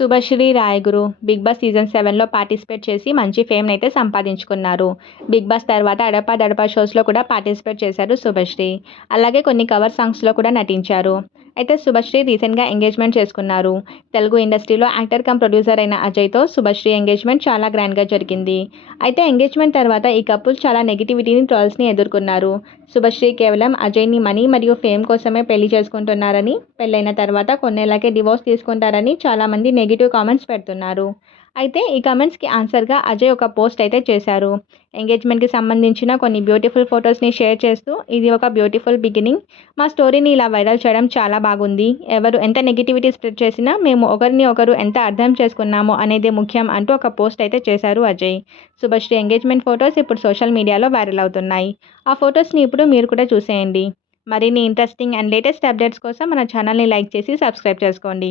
Subhashree Rayaguru Bigg Boss season సెవెన్లో participate చేసి మంచి ఫేమ్ని అయితే సంపాదించుకున్నారు. బిగ్ బాస్ తర్వాత అడపా దడపా షోస్లో కూడా పార్టిసిపేట్ చేశారు శుభశ్రీ అలాగే కొన్ని కవర్ సాంగ్స్లో కూడా నటించారు. అయితే శుభశ్రీ రీసెంట్గా ఎంగేజ్మెంట్ చేసుకున్నారు. తెలుగు ఇండస్ట్రీలో యాక్టర్ కమ్ ప్రొడ్యూసర్ అయిన అజయ్తో శుభశ్రీ ఎంగేజ్మెంట్ చాలా గ్రాండ్గా జరిగింది. అయితే ఎంగేజ్మెంట్ తర్వాత ఈ కపుల్ చాలా నెగిటివిటీని ట్రోల్స్ని ఎదుర్కొన్నారు. శుభశ్రీ కేవలం అజయ్ని మనీ మరియు ఫేమ్ కోసమే పెళ్ళి చేసుకుంటున్నారని పెళ్ళైన తర్వాత కొన్నేళ్ళకే డివోర్స్ తీసుకుంటారని చాలామంది నెగిటివ్ కామెంట్స్ పెడుతున్నారు. అయితే ఈ కమెంట్స్కి ఆన్సర్గా అజయ్ ఒక పోస్ట్ అయితే చేశారు. ఎంగేజ్మెంట్కి సంబంధించిన కొన్ని బ్యూటిఫుల్ ఫొటోస్ని షేర్ చేస్తూ ఇది ఒక బ్యూటిఫుల్ బిగినింగ్ మా స్టోరీని ఇలా వైరల్ చేయడం చాలా బాగుంది. ఎవరు ఎంత నెగిటివిటీ స్ప్రెడ్ చేసినా మేము ఒకరిని ఒకరు ఎంత అర్థం చేసుకున్నామో అనేది ముఖ్యం అంటూ ఒక పోస్ట్ అయితే చేశారు అజయ్. శుభశ్రీ ఎంగేజ్మెంట్ ఫొటోస్ ఇప్పుడు సోషల్ మీడియాలో వైరల్ అవుతున్నాయి. ఆ ఫొటోస్ని ఇప్పుడు మీరు కూడా చూసేయండి. మరిన్ని ఇంట్రెస్టింగ్ అండ్ లేటెస్ట్ అప్డేట్స్ కోసం మన ఛానల్ని లైక్ చేసి సబ్స్క్రైబ్ చేసుకోండి.